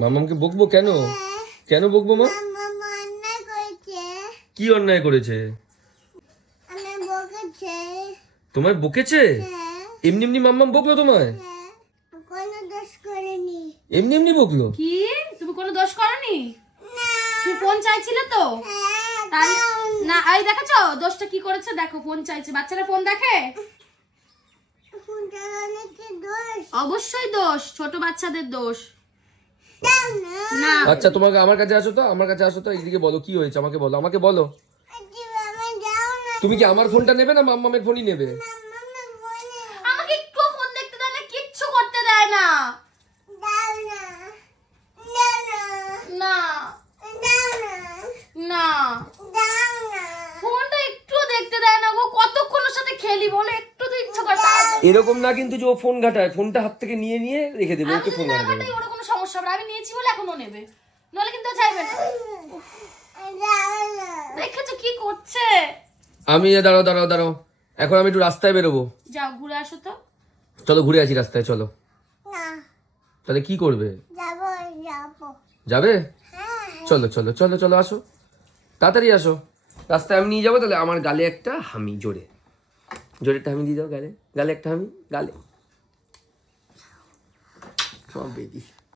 মামামকে বকবো কেন? কেন বকবো মা? কি অন্যায় করেছে? তোমায় বকেছে? এমনি এমনি মাম্মাম বকলো তোমায়? এমনি এমনি বকলো? কি তুমি কোনো দোষ করনি? তুমি ফোন চাইছিলে তো? না এই দেখেছো দোষটা কি করেছে? দেখো ফোন চাইছে। বাচ্চারা ফোন দেখে? অবশ্যই দোষ, ছোট বাচ্চাদের দোষ। না আচ্ছা তোমাকে আমার কাছে আসো তো, আমার কাছে আসো তো, এইদিকে বলো কি হয়েছে, আমাকে বলো, আমাকে বলো। তুমি কি আমার ফোনটা নেবে না মাম্মামের ফোনই নেবে? আমাকে একটু ফোন দেখতে দেয় না, কিচ্ছু করতে দেয় না। না না ফোনটা একটু দেখতে দেয় না গো। কতক্ষণ ওর সাথে খেলি বলে, একটু তো ইচ্ছা করে। এরকম না কিন্তু যে ও ফোন ঘাটায়, ফোনটা হাত থেকে নিয়ে নিয়ে রেখে দেবে, ওকে ফোন ঘাটাবে। আমি ওর কোনো সমস্যা হবে না, আমি নিয়েছি বলে এখনো নেবে, নলে কিন্তু ও চাইবে না। দেখেছো কি করছে? আমি দাঁড়াও দাঁড়াও দাঁড়াও, এখন আমি একটু রাস্তায় বেরোবো। যাও ঘুরে আসো তো। চলো ঘুরে আসি রাস্তায়, চলো। তাহলে কি করবে? যাবে? চলো চলো চলো চলো, আসো তাড়াতাড়ি আসো। রাস্তায় আমি নিয়ে যাবো। তাহলে আমার গালে একটা হামি, জোরে জোরে একটা হামি দিয়ে যাও, গালে গালে একটা হামি, গালে। বেবি